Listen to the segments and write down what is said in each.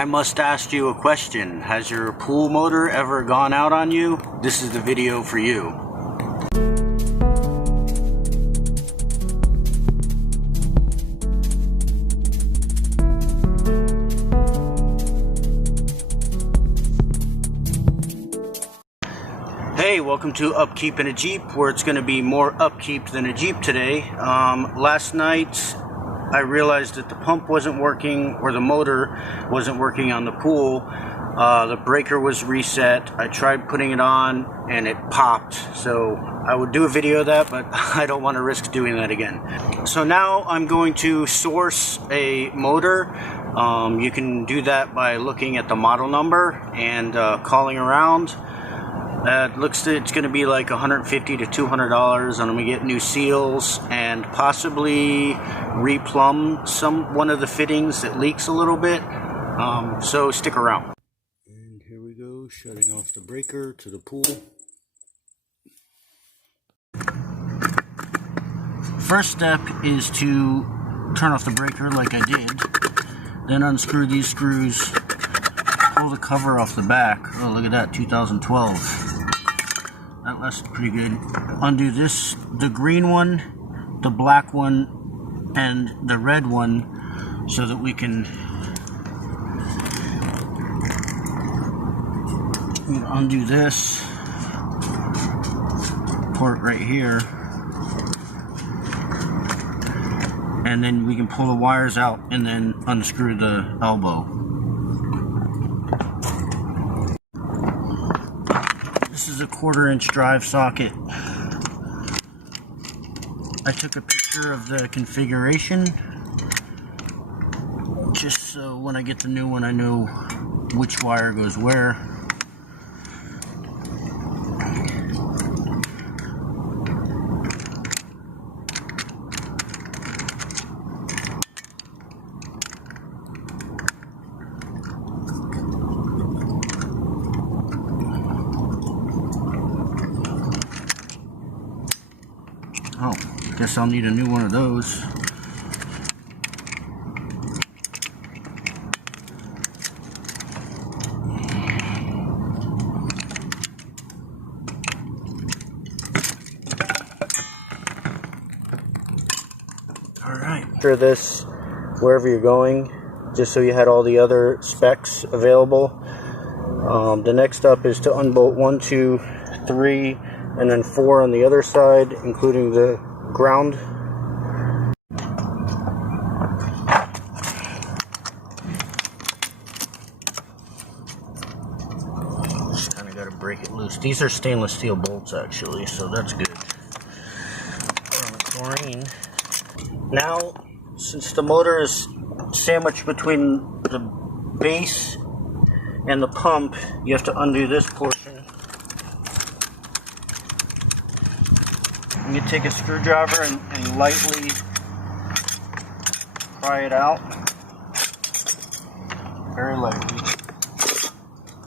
I must ask you a question. Has your pool motor ever gone out on you? This is the video for you. Hey, welcome to Upkeep in a Jeep, where it's going to be more upkeep than a Jeep today. Last night I realized that the pump wasn't working, or the motor wasn't working on the pool. The breaker was reset. I tried putting it on and it popped. So I would do a video of that, but I don't want to risk doing that again. So now I'm going to source a motor. You can do that by looking at the model number and calling around. It's going to be like $150 to $200, and I'm going to get new seals and possibly replumb one of the fittings that leaks a little bit. So stick around. And here we go, shutting off the breaker to the pool. First step is to turn off the breaker like I did, then unscrew these screws, pull the cover off the back. Oh, look at that, 2012. That lasted pretty good. Undo this, the green one, the black one, and the red one, so that we can undo this port right here, and then we can pull the wires out and then unscrew the elbow. This is a 1/4-inch drive socket. I took a picture of the configuration just so when I get the new one I know which wire goes where. Oh, guess I'll need a new one of those. Alright. After this, wherever you're going, just so you had all the other specs available. The next up is to unbolt 1, 2, 3, and then 4 on the other side, including the ground. Just kind of got to break it loose. These are stainless steel bolts actually, so that's good. On the chlorine. Now, since the motor is sandwiched between the base and the pump, you have to undo this portion. You take a screwdriver and lightly pry it out. Very lightly. It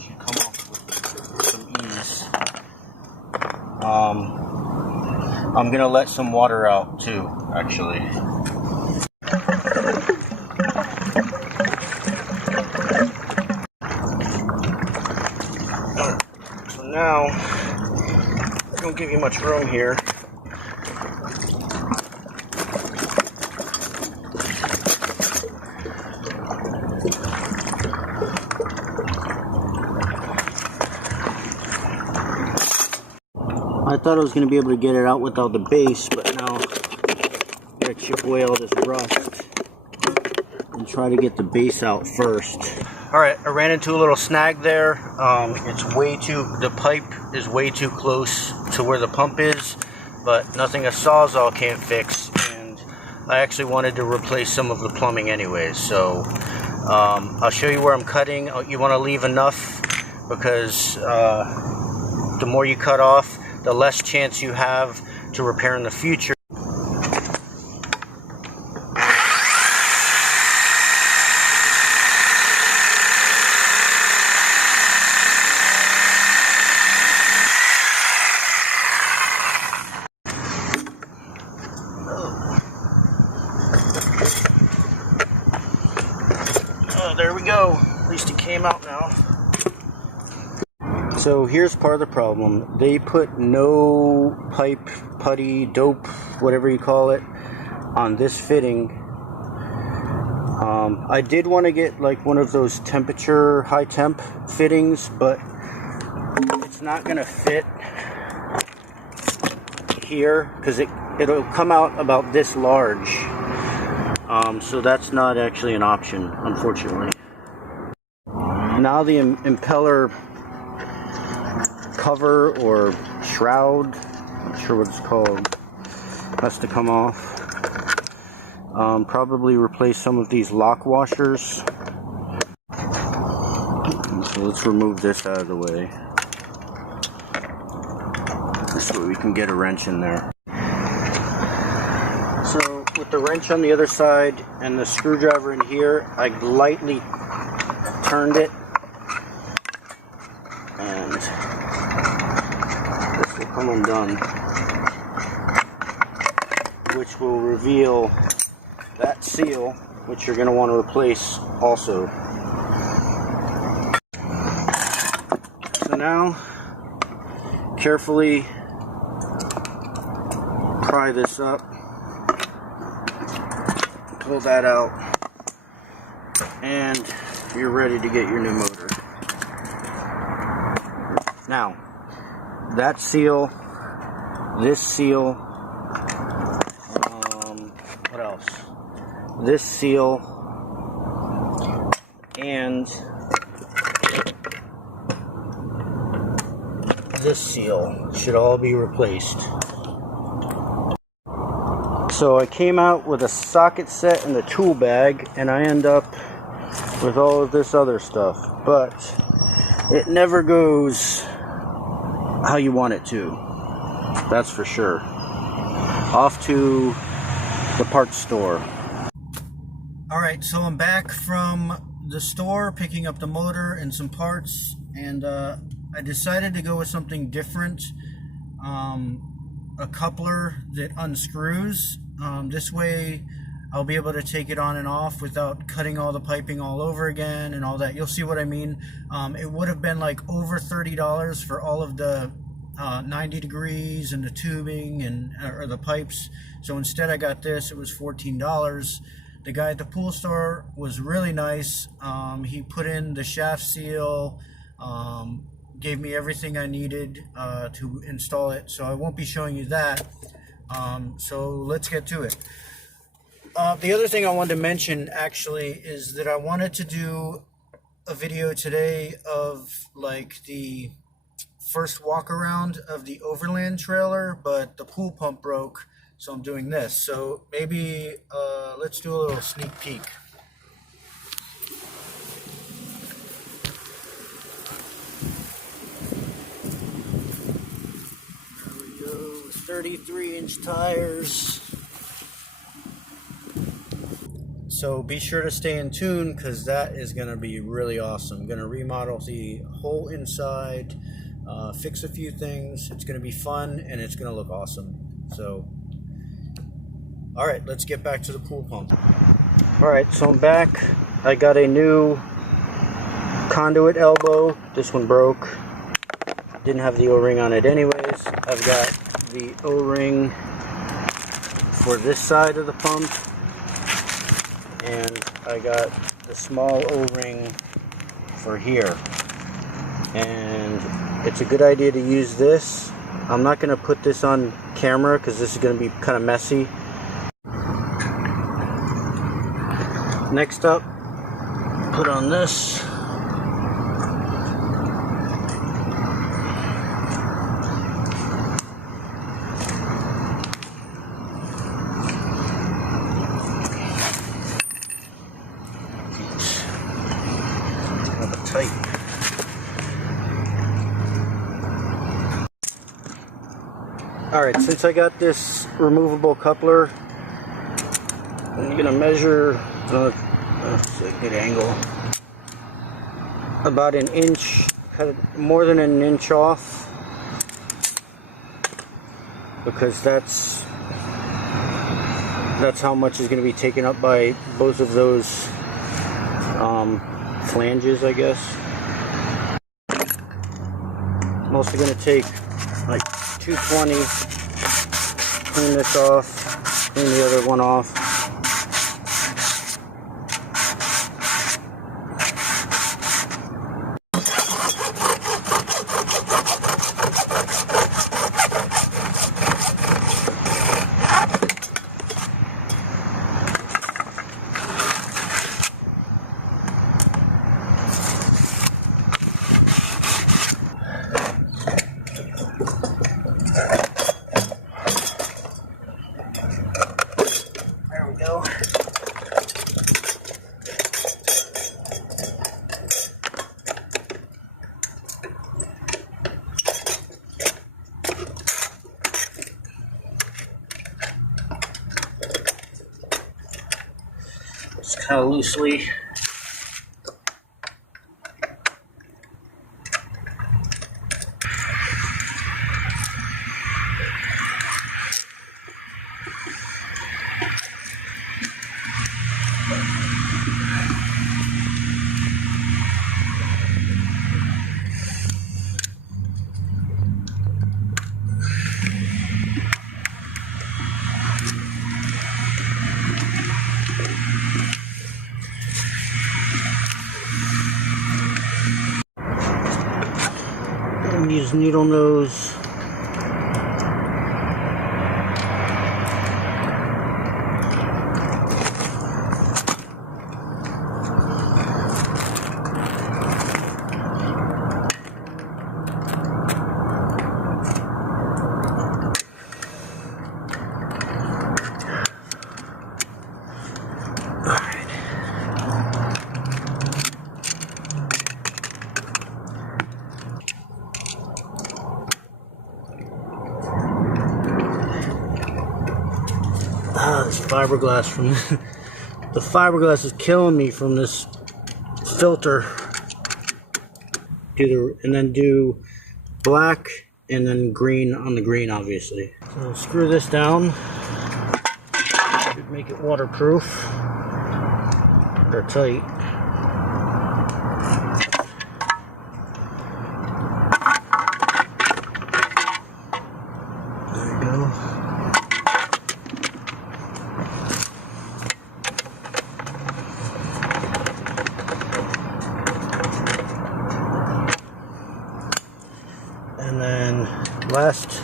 should come off with some ease. I'm going to let some water out too, actually. So now, I don't give you much room here. I thought I was going to be able to get it out without the base, but now I gotta chip away all this rust and try to get the base out first. Alright, I ran into a little snag there. The pipe is way too close to where the pump is, but nothing a Sawzall can't fix, and I actually wanted to replace some of the plumbing anyways, so I'll show you where I'm cutting. You want to leave enough, because the more you cut off, the less chance you have to repair in the future. Oh, there we go. At least came out now. So here's part of the problem. They put no pipe, putty, dope, whatever you call it, on this fitting. I did want to get like one of those temperature, high temp fittings, but it's not going to fit here because it'll come out about this large. So that's not actually an option, unfortunately. Now the impeller cover or shroud, not sure what it's called, has to come off. Probably replace some of these lock washers. So let's remove this out of the way. This way we can get a wrench in there. So with the wrench on the other side and the screwdriver in here, I lightly turned it, and this will come undone, which will reveal that seal, which you're going to want to replace also. So now, carefully pry this up, pull that out, and you're ready to get your new motor. Now, that seal, this seal, what else? This seal, and this seal should all be replaced. So I came out with a socket set and a tool bag, and I end up with all of this other stuff, but it never goes how you want it to, that's for sure. Off to the parts store. Alright, so I'm back from the store picking up the motor and some parts, and I decided to go with something different. A coupler that unscrews. This way I'll be able to take it on and off without cutting all the piping all over again and all that. You'll see what I mean. It would have been like over $30 for all of the 90 degrees and the tubing and or the pipes. So instead I got this. It was $14. The guy at the pool store was really nice. He put in the shaft seal, gave me everything I needed to install it. So I won't be showing you that. So let's get to it. The other thing I wanted to mention actually is that I wanted to do a video today of like the first walk around of the overland trailer, but the pool pump broke, so I'm doing this. So maybe let's do a little sneak peek. There we go, 33-inch tires. So be sure to stay in tune because that is going to be really awesome. I'm going to remodel the whole inside, fix a few things. It's going to be fun and it's going to look awesome. So, all right, let's get back to the pool pump. All right, so I'm back. I got a new conduit elbow. This one broke. Didn't have the O-ring on it anyways. I've got the O-ring for this side of the pump, and I got the small O-ring for here. And it's a good idea to use this. I'm not going to put this on camera because this is going to be kind of messy. Next up, put on this. Tight. Alright, since I got this removable coupler, I'm going to measure, that's a good angle, about an inch, cut it more than an inch off, because that's how much is going to be taken up by both of those flanges, I guess. I'm also going to take like 220, clean this off, clean the other one off. There we go. Just kind of loosely. Use needle nose. This fiberglass from the fiberglass is killing me from this filter. And then do black and then green on the green, obviously. So screw this down. Should make it waterproof. They're tight. There we go. And then last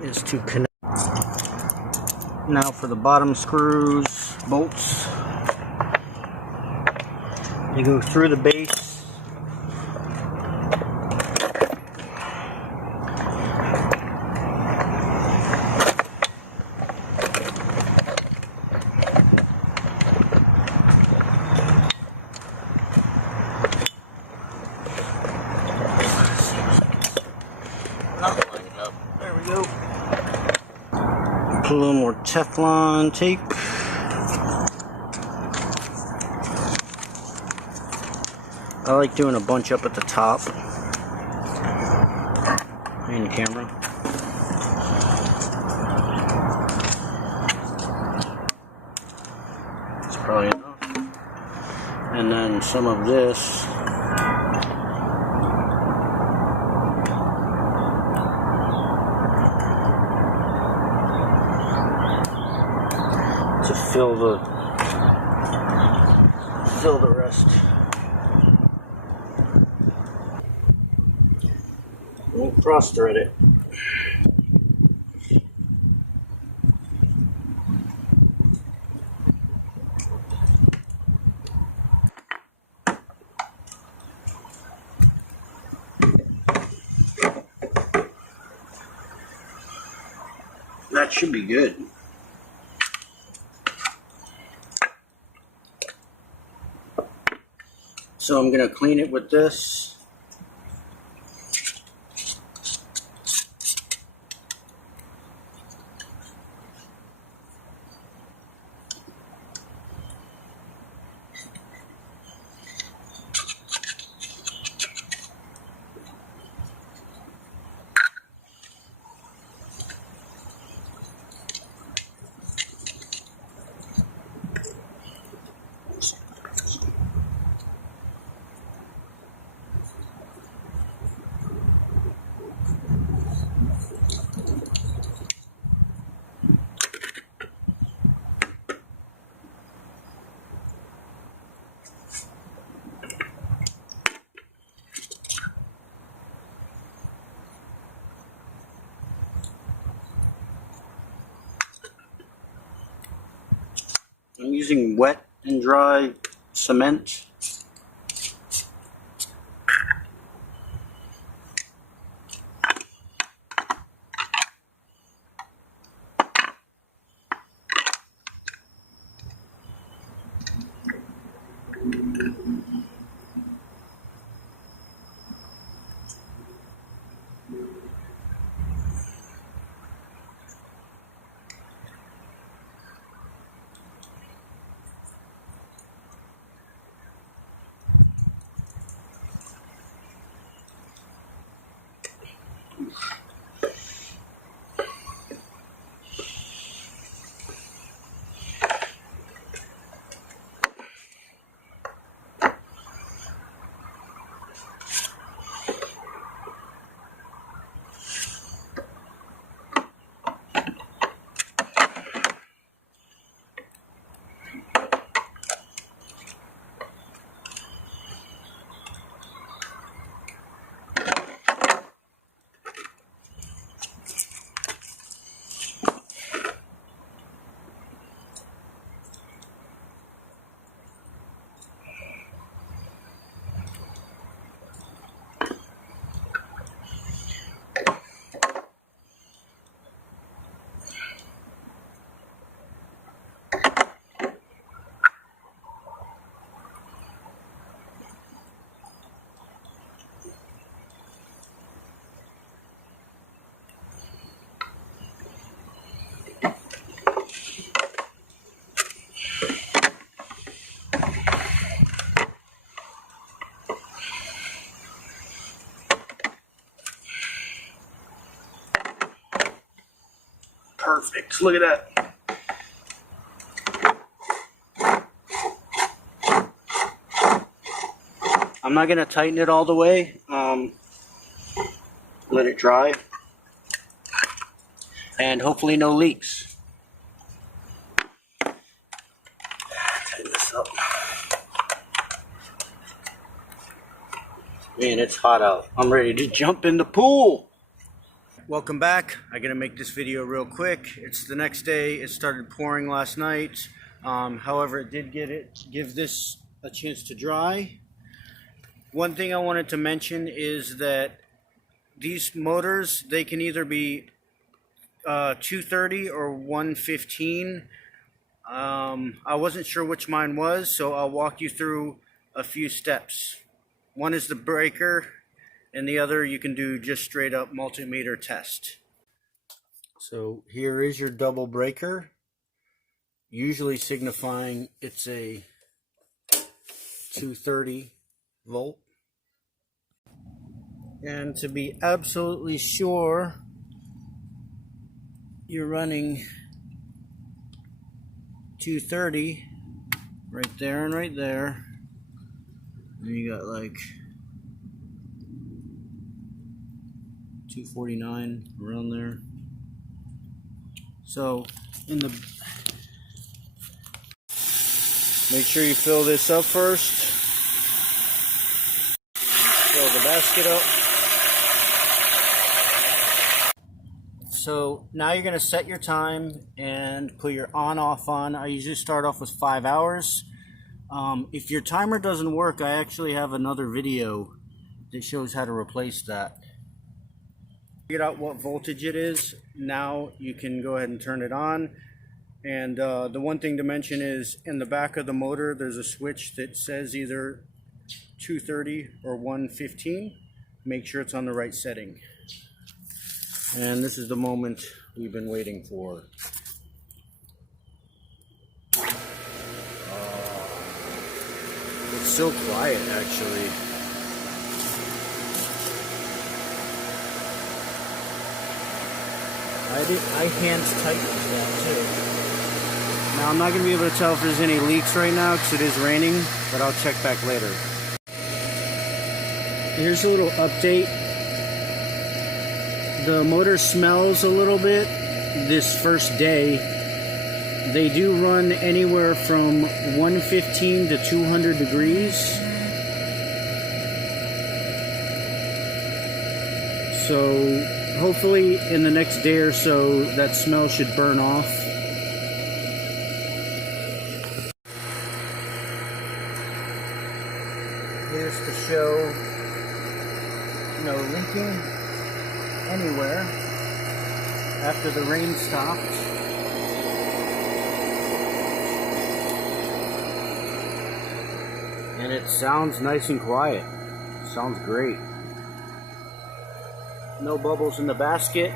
is to connect. Now for the bottom screws, bolts. They go through the base. There we go. Put a little more Teflon tape. I like doing a bunch up at the top. In the camera. That's probably enough. And then some of this. To fill the rest. We'll cross thread it. That should be good. So I'm going to clean it with this. using wet and dry cement. Perfect. Look at that. I'm not going to tighten it all the way. Let it dry. And hopefully no leaks. Tighten this up. Man, it's hot out. I'm ready to jump in the pool. Welcome back. I'm gonna make this video real quick. It's the next day. It started pouring last night. However, it did give this a chance to dry. One thing I wanted to mention is that these motors, they can either be 230 or 115. I wasn't sure which mine was, so I'll walk you through a few steps. One is the breaker, and the other you can do just straight up multimeter test. So here is your double breaker, usually signifying it's a 230 volt. And to be absolutely sure you're running 230 right there and right there, and you got like 249 around there. So make sure you fill this up first. Fill the basket up. So now you're going to set your time and put your on-off on. I usually start off with 5 hours. If your timer doesn't work, I actually have another video that shows how to replace that. Figured out what voltage it is. Now you can go ahead and turn it on. And the one thing to mention is in the back of the motor, there's a switch that says either 230 or 115. Make sure it's on the right setting. And this is the moment we've been waiting for. It's so quiet, actually. I hand tightened that too. Now I'm not going to be able to tell if there's any leaks right now because it is raining, but I'll check back later. Here's a little update. The motor smells a little bit this first day. They do run anywhere from 115 to 200 degrees. So hopefully in the next day or so that smell should burn off. show no leaking anywhere after the rain stopped. And it sounds nice and quiet. Sounds great. No bubbles in the basket.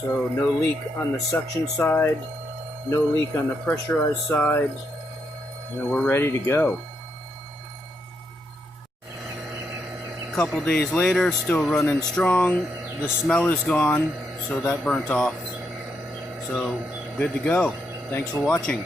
So no leak on the suction side, no leak on the pressurized side, and we're ready to go. A couple days later, still running strong. The smell is gone, so that burnt off. So good to go. Thanks for watching.